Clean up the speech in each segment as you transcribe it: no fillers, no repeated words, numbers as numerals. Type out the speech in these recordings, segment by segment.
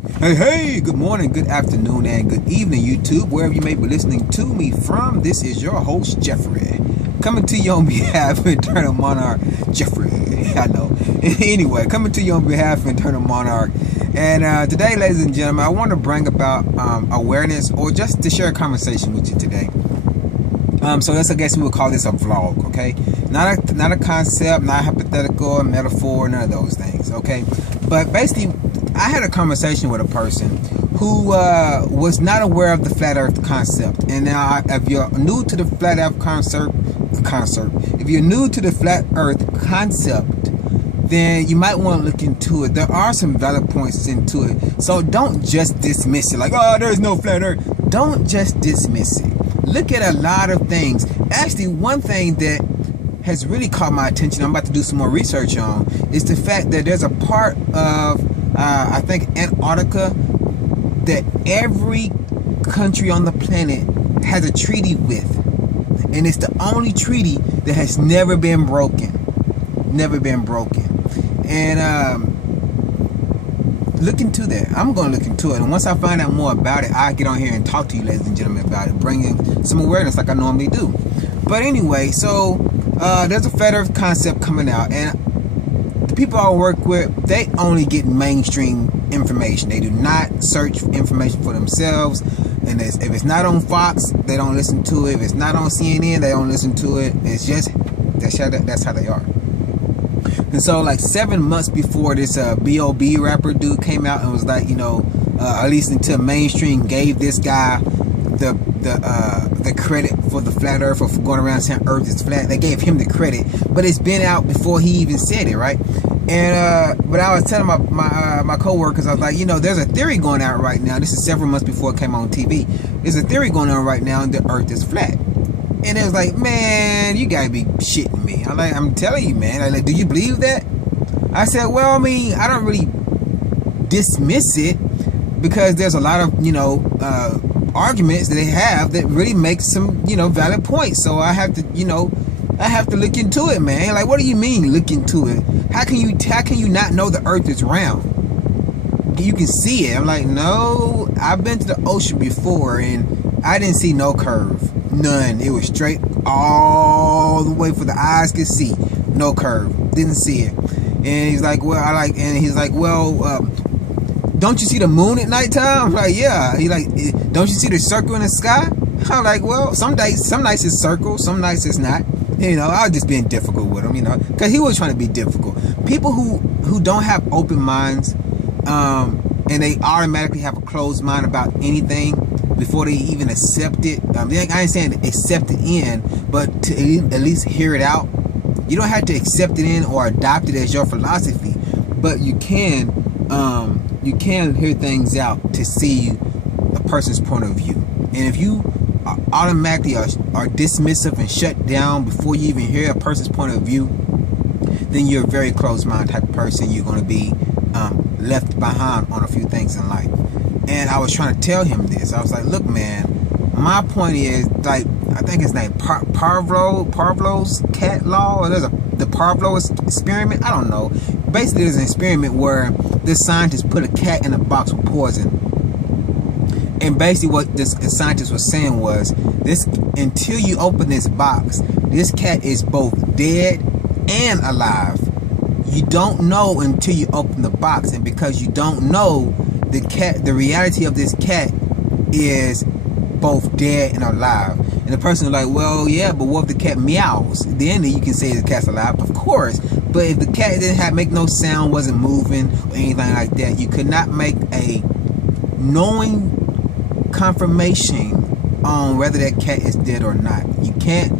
Hey, good morning, good afternoon, and good evening, YouTube, wherever you may be listening to me from. This is your host, Jeffrey, coming to you on behalf of Eternal Monarch, Jeffrey, I know. Anyway, coming to you on behalf of Eternal Monarch. And today, ladies and gentlemen, I want to bring about awareness, or just to share a conversation with you today. So I guess we would call this a vlog, okay? Not a concept, not a hypothetical, a metaphor, none of those things, okay? But basically, I had a conversation with a person who was not aware of the flat earth concept. And now, if you're new to the flat earth if you're new to the flat earth concept, then you might want to look into it. There are some valid points into it. So don't just dismiss it like, oh, there's no flat earth. Don't just dismiss it. Look at a lot of things. Actually, one thing that has really caught my attention, I'm about to do some more research on, is the fact that there's a part of I think Antarctica that every country on the planet has a treaty with, and it's the only treaty that has never been broken. And look into that. I'm going to look into it, and once I find out more about it, I'll get on here and talk to you, ladies and gentlemen, about it, bringing some awareness like I normally do. But anyway, so there's a flat earth concept coming out, and the people I work with, they only get mainstream information. They do not search for information for themselves. And if it's not on Fox, they don't listen to it. If it's not on CNN, they don't listen to it. It's just, that's how they are. And so like 7 months before this B.O.B. rapper dude came out and was like, you know, at least until mainstream gave this guy the credit for the flat earth, or for going around saying earth is flat. They gave him the credit, but it's been out before he even said it, right? And but I was telling my co-workers, I was like, you know, there's a theory going out right now. This is several months before it came on TV. There's a theory going on right now, and the earth is flat. And it was like, man, you gotta be shitting me. I'm telling you, man. Like, do you believe that? I said, well, I mean, I don't really dismiss it, because there's a lot of, you know, arguments that they have that really make some, you know, valid points. So I have to, you know, I have to look into it, man. Like, what do you mean look into it? How can you not know the earth is round? You can see it. I'm like, no, I've been to the ocean before and I didn't see no curve. None. It was straight all the way for the eyes could see. No curve. Didn't see it. And he's like, well, don't you see the moon at nighttime? I'm like, yeah. He like, don't you see the circle in the sky? I'm like, well, some nights it's circle, some nights it's not. You know, I was just being difficult with him, you know, because he was trying to be difficult. People who don't have open minds, and they automatically have a closed mind about anything before they even accept it. I ain't saying accept it in, but to at least hear it out. You don't have to accept it in or adopt it as your philosophy, but you can hear things out to see a person's point of view. And if you automatically are dismissive and shut down before you even hear a person's point of view, then you're a very closed-minded type of person. You're going to be left behind on a few things in life. And I was trying to tell him this. I was like, look, man, my point is, like, I think his name Pablo's cat law, or the Pablo Experiment. I don't know. Basically, there's an experiment where this scientist put a cat in a box with poison. And basically what this scientist was saying was, this, until you open this box, this cat is both dead and alive. You don't know until you open the box. And because you don't know, the reality of this cat is both dead and alive. And the person is like, well, yeah, but what if the cat meows? Then you can say the cat's alive, of course. But if the cat didn't make no sound, wasn't moving or anything like that, you could not make a knowing confirmation on whether that cat is dead or not. You can't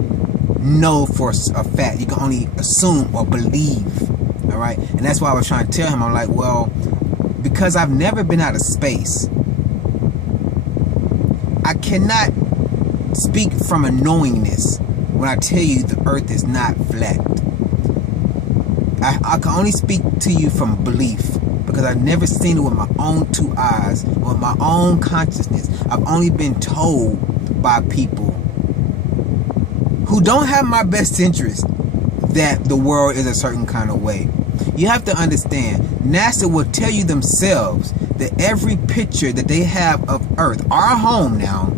know for a fact. You can only assume or believe. All right, and that's why I was trying to tell him. I'm like, well, because I've never been out of space, I cannot speak from a knowingness when I tell you the earth is not flat. I can only speak to you from belief, because I've never seen it with my own two eyes, with my own consciousness. I've only been told by people who don't have my best interest that the world is a certain kind of way. You have to understand, NASA will tell you themselves that every picture that they have of Earth, our home now,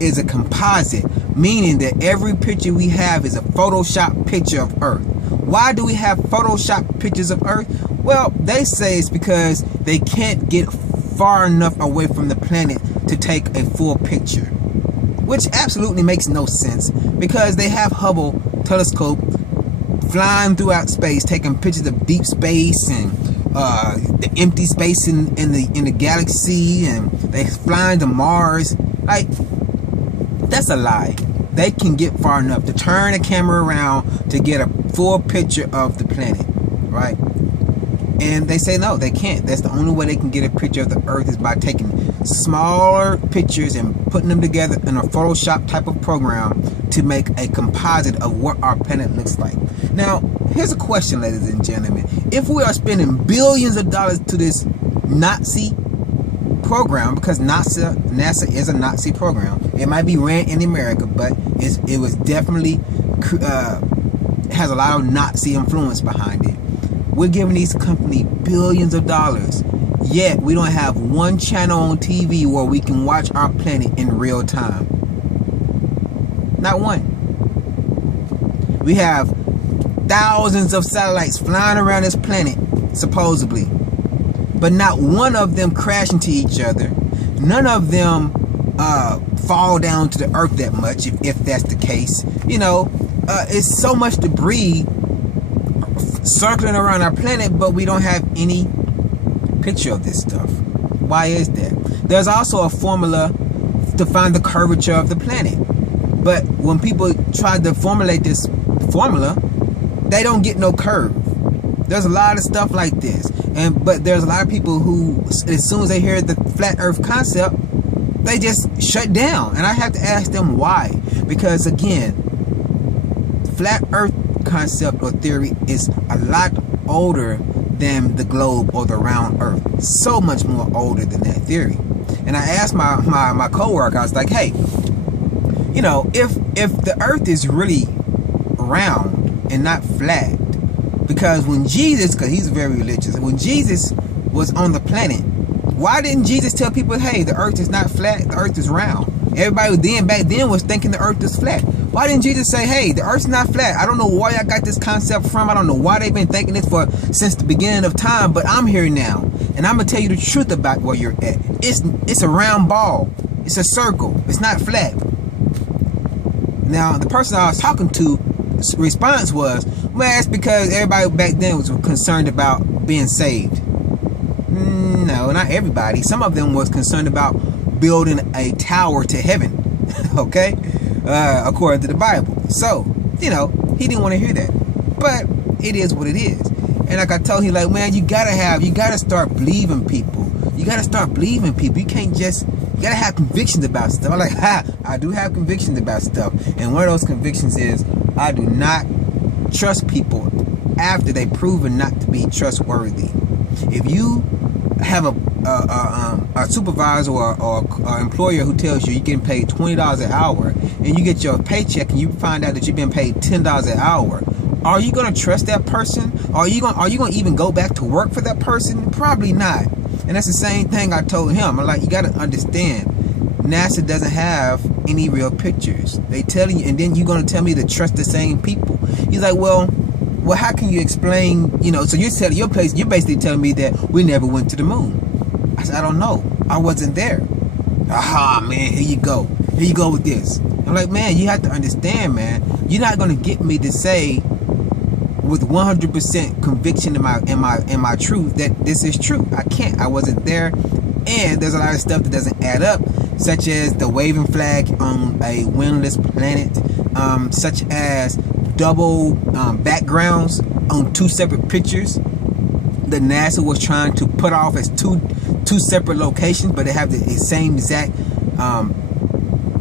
is a composite, meaning that every picture we have is a Photoshop picture of Earth. Why do we have Photoshop pictures of Earth? Well, they say it's because they can't get far enough away from the planet to take a full picture, which absolutely makes no sense, because they have Hubble telescope flying throughout space, taking pictures of deep space and the empty space in the galaxy, and they flying to Mars. Like, that's a lie. They can get far enough to turn the camera around to get a full picture of the planet, right? And they say no, they can't. That's the only way they can get a picture of the Earth, is by taking smaller pictures and putting them together in a Photoshop type of program to make a composite of what our planet looks like. Now, here's a question, ladies and gentlemen. If we are spending billions of dollars to this Nazi program, because NASA is a Nazi program. It might be ran in America, but it was definitely has a lot of Nazi influence behind it. We're giving these companies billions of dollars, yet we don't have one channel on TV where we can watch our planet in real time. Not one. We have thousands of satellites flying around this planet, supposedly, but not one of them crash into each other. None of them fall down to the Earth that much, if that's the case. You know, it's so much debris circling around our planet, but we don't have any picture of this stuff. Why is that? There's also a formula to find the curvature of the planet, but when people try to formulate this formula, they don't get no curve. There's a lot of stuff like this, but there's a lot of people who, as soon as they hear the flat Earth concept, they just shut down. And I have to ask them why. Because again, flat Earth concept or theory is a lot older than the globe or the round Earth. So much more older than that theory. And I asked my co-worker, I was like, hey, you know, if the Earth is really round and not flat, because when Jesus, because he's very religious, when Jesus was on the planet, why didn't Jesus tell people, hey, the Earth is not flat, the Earth is round? Everybody back then was thinking the Earth is flat. Why didn't Jesus say, hey, the Earth's not flat? I don't know where I got this concept from. I don't know why they've been thinking this since the beginning of time, but I'm here now, and I'm gonna tell you the truth about where you're at. It's a round ball. It's a circle. It's not flat. Now, the person I was talking to, response was, well, it's because everybody back then was concerned about being saved. No, not everybody. Some of them was concerned about building a tower to heaven. Okay, according to the Bible. So, you know, he didn't want to hear that, but it is what it is. And like I told him, like, man, you gotta start believing people. You gotta start believing people. You can't just, you gotta have convictions about stuff. I'm like, I do have convictions about stuff, and one of those convictions is I do not trust people after they've proven not to be trustworthy. If you have a supervisor or employer who tells you you're getting paid $20 an hour, and you get your paycheck and you find out that you've been paid $10 an hour, are you gonna trust that person? Are you gonna even go back to work for that person? Probably not. And that's the same thing I told him. I'm like, you gotta understand, NASA doesn't have any real pictures. They tell you, and then you're gonna tell me to trust the same people. He's like, well, how can you explain, you know, so you're basically telling me that we never went to the moon. I said, I don't know. I wasn't there. Aha, man, here you go with this. I'm like, man, you have to understand, man, you're not gonna get me to say with 100% conviction in my truth that this is true. I can't. I wasn't there. And there's a lot of stuff that doesn't add up, such as the waving flag on a windless planet, such as double backgrounds on two separate pictures that NASA was trying to put off as two separate locations, but they have the same exact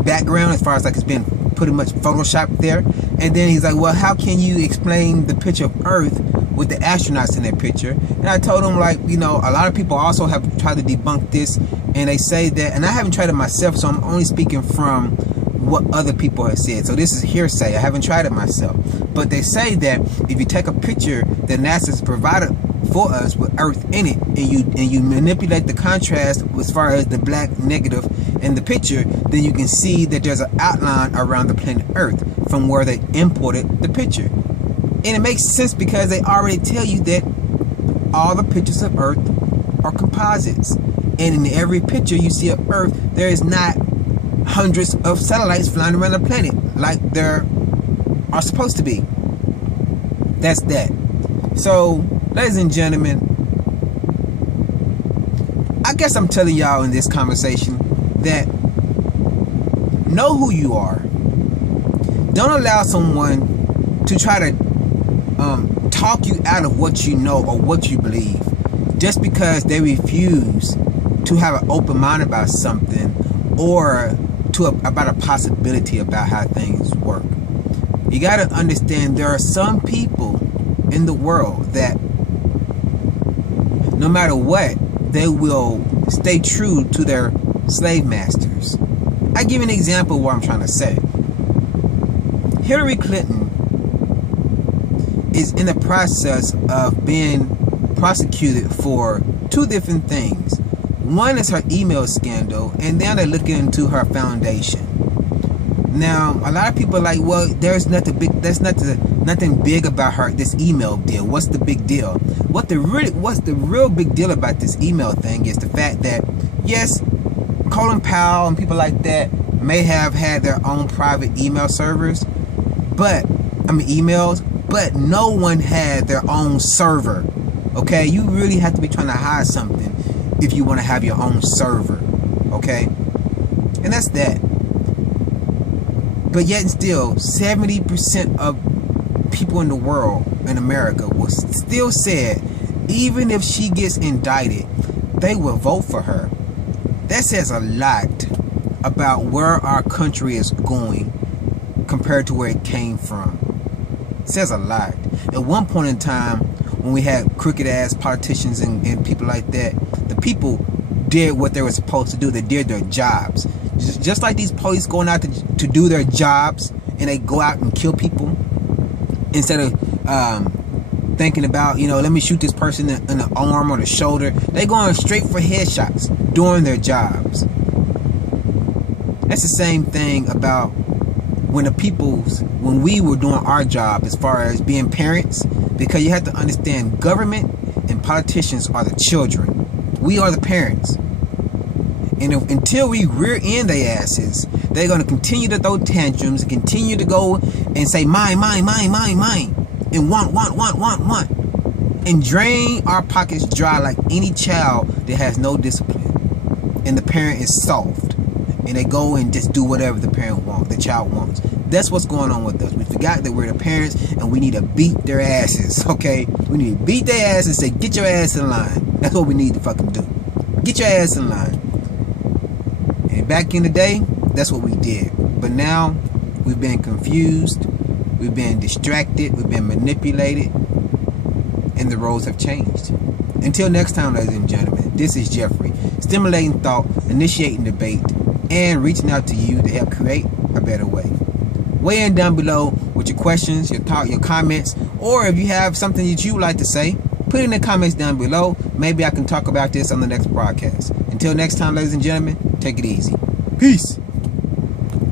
background, as far as like it's been pretty much photoshopped there. And then he's like, well, how can you explain the picture of Earth with the astronauts in that picture? And I told him, like, you know, a lot of people also have tried to debunk this, and they say that, and I haven't tried it myself, so I'm only speaking from what other people have said. So this is hearsay. I haven't tried it myself. But they say that if you take a picture that NASA's provided for us with Earth in it, and you manipulate the contrast as far as the black negative in the picture, then you can see that there's an outline around the planet Earth from where they imported the picture. And it makes sense because they already tell you that all the pictures of Earth are composites. And in every picture you see of Earth, there is not hundreds of satellites flying around the planet like there are supposed to be. That's that. So, ladies and gentlemen, I guess I'm telling y'all in this conversation that know who you are. Don't allow someone to try to talk you out of what you know or what you believe just because they refuse to have an open mind about something or about a possibility about how things work. You got to understand there are some people in the world that no matter what, they will stay true to their slave masters. I give you an example of what I'm trying to say. Hillary Clinton is in the process of being prosecuted for two different things. One is her email scandal, and then they're looking into her foundation. Now, a lot of people are like, well, there's nothing big. There's nothing big about this email deal. What's the big deal? What's the real big deal about this email thing is the fact that yes, Colin Powell and people like that may have had their own private email servers, emails, but no one had their own server. Okay, you really have to be trying to hide something if you want to have your own server. Okay, and that's that. But yet and still, 70% of people in the world, in America, will still say, even if she gets indicted, they will vote for her. That says a lot about where our country is going compared to where it came from. It says a lot. At one point in time, when we had crooked ass politicians and people like that, the people did what they were supposed to do. They did their jobs. Just like these police going out to do their jobs, and they go out and kill people instead of thinking about, let me shoot this person in the arm or the shoulder. They going straight for headshots doing their jobs. That's the same thing about when we were doing our job as far as being parents, because you have to understand government and politicians are the children. We are the parents. And until we rear end their asses, they're going to continue to throw tantrums and continue to go and say, mine, and want, and drain our pockets dry like any child that has no discipline. And the parent is soft, and they go and just do whatever the child wants. That's what's going on with us. We forgot that we're the parents, and we need to beat their asses, okay? We need to beat their asses and say, get your ass in line. That's what we need to fucking do. Get your ass in line. And back in the day, that's what we did. But now, we've been confused, we've been distracted, we've been manipulated, and the roles have changed. Until next time, ladies and gentlemen, this is Jeffrey, stimulating thought, initiating debate, and reaching out to you to help create a better way. Weigh in down below with your questions, your comments, or if you have something that you would like to say, put it in the comments down below. Maybe I can talk about this on the next broadcast. Until next time, ladies and gentlemen, take it easy. Peace.